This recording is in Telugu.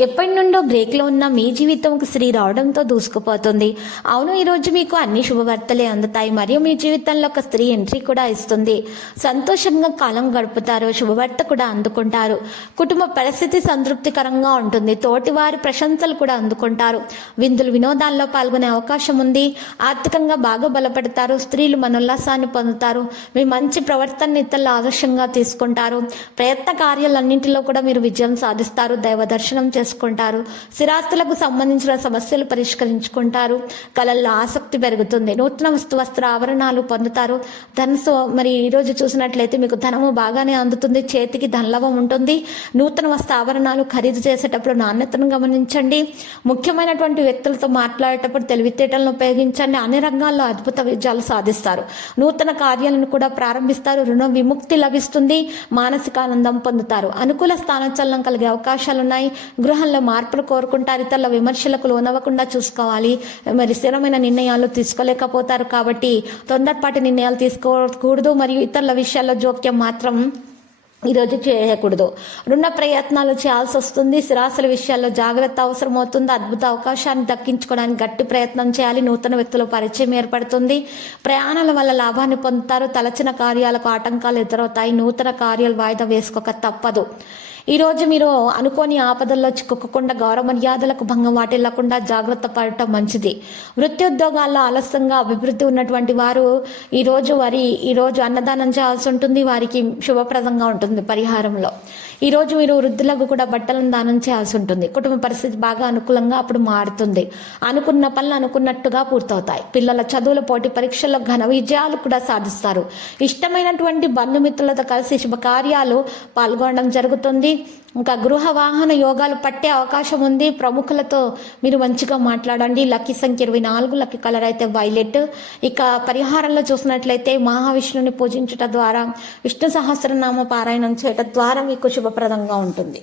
ఎప్పటి నుండో బ్రేక్లో ఉన్న మీ జీవితంకు స్త్రీ రావడంతో దూసుకుపోతుంది. అవును ఈ రోజు మీకు అన్ని శుభవార్తలే అందుతాయి. మరియు మీ జీవితంలో ఒక స్త్రీ ఎంట్రీ కూడా ఇస్తుంది. సంతోషంగా కాలం గడుపుతారు. శుభవార్త కూడా అందుకుంటారు. కుటుంబ పరిస్థితి సంతృప్తికరంగా ఉంటుంది. తోటి వారి ప్రశంసలు కూడా అందుకుంటారు. విందులు వినోదాల్లో పాల్గొనే అవకాశం ఉంది. ఆర్థికంగా బాగా బలపడతారు. స్త్రీలు మనోల్లాసాన్ని పొందుతారు. మీ మంచి ప్రవర్తన ఇతరుల ఆదర్శంగా తీసుకుంటారు. ప్రయత్న కార్యాలన్నింటిలో కూడా మీరు విజయం సాధిస్తారు. దైవ దర్శనం చేస్తారు. చేసుకుంటారు స్థిరాస్తులకు సంబంధించిన సమస్యలు పరిష్కరించుకుంటారు. కళల్లో ఆసక్తి పెరుగుతుంది. నూతన వస్తు వస్త్ర ఆభరణాలు పొందుతారు. ధనసు మరి ఈరోజు చూసినట్లయితే మీకు ధనము బాగానే అందుతుంది. చేతికి ధనలవం ఉంటుంది. నూతన వస్త్ర ఆభరణాలు ఖరీదు చేసేటప్పుడు నాణ్యతను గమనించండి. ముఖ్యమైనటువంటి వ్యక్తులతో మాట్లాడేటప్పుడు తెలివితేటలను ఉపయోగించండి. అన్ని రంగాల్లో అద్భుత విజయాలు సాధిస్తారు. నూతన కార్యాలను కూడా ప్రారంభిస్తారు. రుణ విముక్తి లభిస్తుంది. మానసిక ఆనందం పొందుతారు. అనుకూల స్థానచలనం కలిగే అవకాశాలున్నాయి. వివాహంలో మార్పులు కోరుకుంటారు ఇతరుల విమర్శలకు లోనవ్వకుండా చూసుకోవాలి. మరి స్థిరమైన నిర్ణయాలు తీసుకోలేకపోతారు కాబట్టి తొందరపాటి నిర్ణయాలు తీసుకోకూడదు మరియు ఇతరుల విషయాల్లో జోక్యం మాత్రం ఈరోజు చేయకూడదు. రుణ ప్రయత్నాలు చేయాల్సి వస్తుంది. స్థిరాస్తుల విషయాల్లో జాగ్రత్త అవసరం అవుతుంది అద్భుత అవకాశాన్ని దక్కించుకోవడానికి గట్టి ప్రయత్నం చేయాలి. నూతన వ్యక్తుల పరిచయం ఏర్పడుతుంది. ప్రయాణాల వల్ల లాభాన్ని పొందుతారు. తలచిన కార్యాలకు ఆటంకాలు ఎదురవుతాయి. నూతన కార్యాలు వాయిదా వేసుకోక తప్పదు. ఈరోజు మీరు అనుకోని ఆపదల్లో చిక్కుకోకుండా గౌరవ మర్యాదలకు భంగం వాటిల్లకుండా జాగ్రత్త పడటం మంచిది. వృత్తి ఆలస్యంగా అభివృద్ధి ఉన్నటువంటి వారు ఈరోజు వారి ఈరోజు అన్నదానం చేయాల్సి ఉంటుంది వారికి శుభప్రదంగా ఉంటుంది పరిహారంలో. ఈరోజు మీరు వృద్ధులకు కూడా బట్టలను దానం చేయాల్సి ఉంటుంది. కుటుంబ పరిస్థితి బాగా అనుకూలంగా అప్పుడు మారుతుంది. అనుకున్న పనులు అనుకున్నట్టుగా పూర్తవుతాయి. పిల్లల చదువుల పోటీ పరీక్షల్లో ఘన విజయాలు కూడా సాధిస్తారు. ఇష్టమైనటువంటి బంధుమిత్రులతో కలిసి శుభకార్యాలు పాల్గొనడం జరుగుతుంది. ఇంకా గృహ వాహన యోగాలు పట్టే అవకాశం ఉంది. ప్రముఖులతో మీరు మంచిగా మాట్లాడండి. లక్కీ సంఖ్య ఇరవై నాలుగు లక్కీ కలర్ అయితే వైలెట్. ఇక పరిహారంలో చూసినట్లయితే మహావిష్ణుని పూజించుట ద్వారా విష్ణు సహస్రనామ పారాయణం చేయటం ద్వారా మీకు శుభప్రదంగా ఉంటుంది.